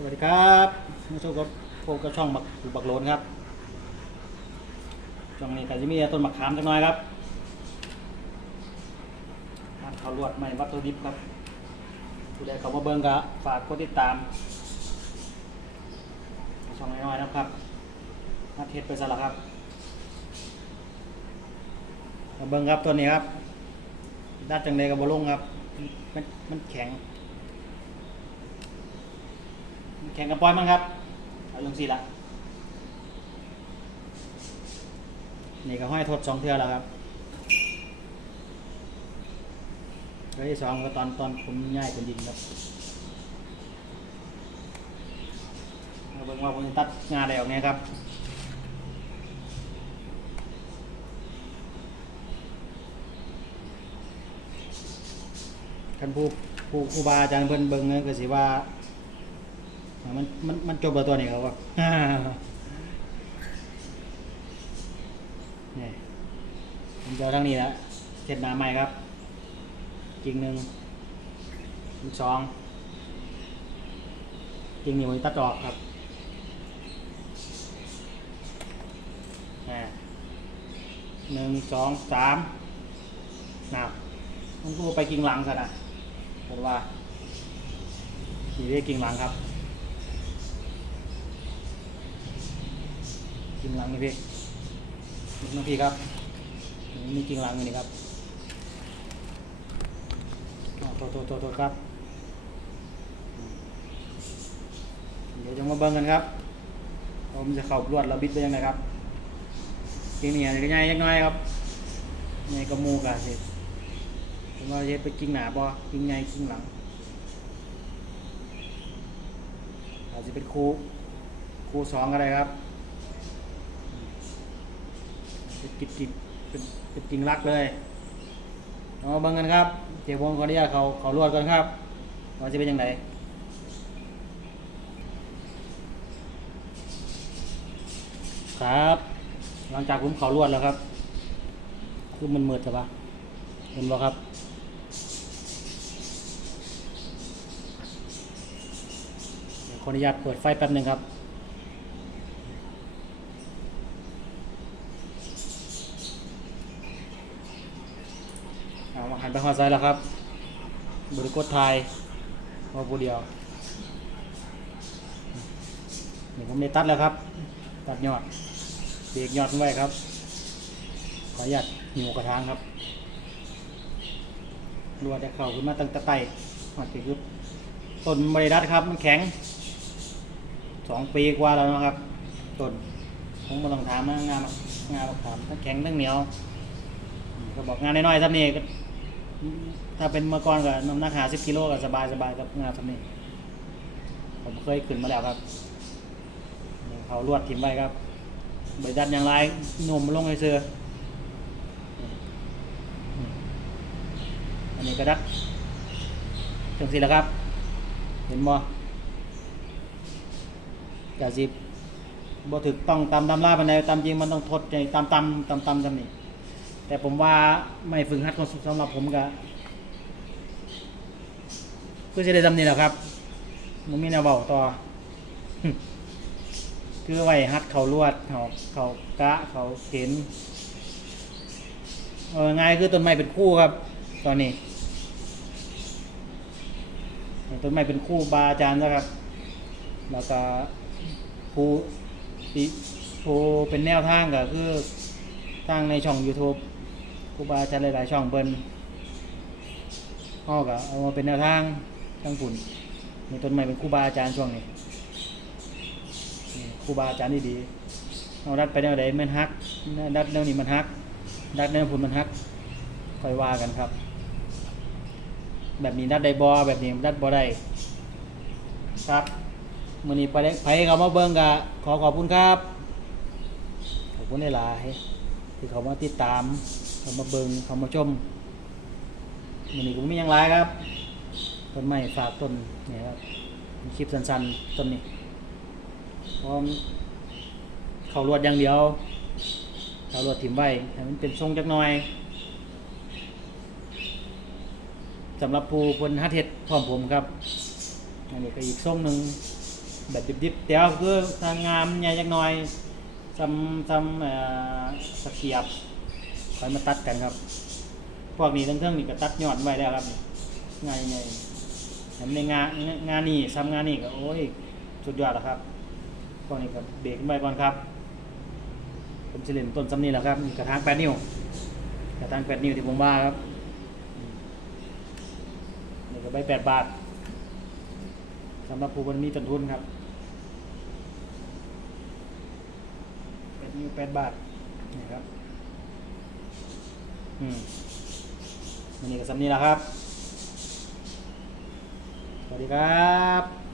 สวัสดีครับมาชมกับโฟกับช่องบักบักโลนครับ ช่องนี้ก็จะมีต้นมะขามจักหน่อยครับครับเขาลวดใหม่วัตถุดิบครับผู้ใดเขามาเบิ่งก็ฝากกดติดตาม ช่องน้อยๆนะครับมาเทศไปซะละครับมาเบิ่งครับตัวนี้ครับด้านจังเลยกับบอลงครับ มันมันแข็ง แข่งกับปอยมั้งครับ เอาลงสี่ละนี่ก็ห้อยทดสองเทือแล้วครับเทือที่สองก็ตอนตอนผมง่ายเป็นดินครับเบิ่งว่าผมจะตัดงานอะไรออกเนี่ยครับท่านผู้ผู้ครูบาอาจารย์เพิ่นเบิ่งเนี่ยก็สิว่า มันมันมันจบแล้วตัวนี้ครับว่านี่ผมจะเอทั้งนี้และเสร็จหนาใหม่ครับกิ่งหนึ่งกิ่งสองกิ่งนี้ผมตัดออกครับหนึ่งสองสามน่าต้องกูไปกิ่งหลังซะนะผมว่าขี่เรียกกิ่งหลังครับ กิ่งหลังนี่พี่นี่พี่ครับนี่มีกิ่งหลังนี่ครับโทษโทษโทษโทษครับ เดี๋ยวจะมาเบิ่งกันครับ ผมจะเข้าลวดระบิดไปยังไงครับกิ่งนี้ก็ใหญ่ยังน้อยครับใหญ่กระมูกอะสิผมว่าจะไปกิ่งหนาบ่กิ่งใหญ่กิ่งหลังอาจจะเป็นครูครูสองก็ได้ครับ เป็นกิจกิจเป็นเป็นจริงรักเลยเอาบิ่งกันครับเจ้าวงขออนุญาตเขาเขาลวดกันครับว่าจะเป็นยังไงครับ หลังจากผมเขาลวดแล้วครับ คือมันมืดใช่ปะเห็นบ่ครับขออนุญาตเปิดไฟแป๊บหนึ่งครับ เอามาหั นไปข้างซ้ายแล้วครับบริกรไทยมาผู้เดียวเดี๋ยวผมได้ตัดแล้วครับ ตัดยอดเบรกยอดไว้ครับ ขออนุญาตหิวกระทางครับรัวจะเข้าขึ้นมาตั้งแต่ไตมาติดคือต้นบริดัดครับ มันแข็งสองปีกว่าแล้วนะครับต้นผมมาลองถามนะงานงานถามทั้งแข็งทั้งเหนียว ก็บอกงานน้อยๆท่านี้ก็ ถ้าเป็นเมื่อก่อนก็น้ำหนักหาสิบกิโลก็สบายสบายกับงานท่านี้ผมเคยขึ้นมาแล้วครับเขาลวดทิมไว้ครับบริดัดอย่างไรหนุ่มลงไปเสืออันนี้ก็ดัดจังสิแล้วครับ เห็นบ่กะสิบ่ถึกต้องตามตามล่าปันใดตามจริงมันต้องทดใจตามตามตามตามตามนี่ แต่ผมว่าไม่ฝึกหัดคนสุดสำหรับผมก็ก็จะได้ทำนี่แหละครับมันมีแนวเบาต่อ คือไว้หัดเขาลวดเขาเขากะเขาเข็นเออง่ายคือต้นไม้เป็นคู่ครับ ตอนนี้ต้นไม้เป็นคู่บาอาจารย์นะครับ แล้วก็ครูที่ครูเป็นแนวทางก็คือทางในช่อง YouTube ครูบาอาจารย์หลายๆช่องเบิ้นพ่อก็เอามาเป็นแนวทางทั้งปุ่นมีต้นไม้เป็นครูบาอาจารย์ช่วงนี้ครูบาอาจารย์ดีๆเอาดัดไปแนวใดมันฮักดัดแนวนี้มันฮักดัดแนวผุนมันฮักค่อยว่ากันครับ แบบนี้ดัดได้บอแบบนี้ดัดบอได้ครับมือนี้ไปได้ไปเขามาเบิ้งกะขอขอบคุณครับ ขอบคุณหลายที่เขามาติดตาม เขามาเบิงเขามาชมมันนี้ก็บ่มีอย่างไรครับต้นไม้ฝากต้นเนี่ยครับคลิปสั้นๆต้นนี้พร้อมเขาลวดอย่างเดียวเขาลวดถิ่มไว้ให้มันเป็นทรงจักหน่อยสำหรับผู้คนฮัดเฮ็ดพร้อมผมครับอันนี้ก็อีกทรงหนึ่งแบบดิบๆเดี๋ยวคือทางงามใหญ่จักหน่อยทำทำเอ่อสะเขียบ คอยมาตัดกันครับ พวกนี้ทั้งเทิงนี่ก็ตัดยอดไว้แล้วครับง่ายไงทำในงานงานนี้ทำงานนี้ก็โอ้ยสุดยอดแล้วครับพวกนี้ก็เบรกไว้ก่อนครับ ผมจะเล่นต้นซ้ำนี่แหละครับกระถางแปดนิ้วกระถางแปดนิ้วที่ผมว่าครับนี่ก็ใบแปดบาทสำหรับผู้บริมีต้นทุนครับแปดนิ้วแปดบาทนี่ครับ อืมนนี้ก็ซ้ำนี่แหละครับ สวัสดีครับ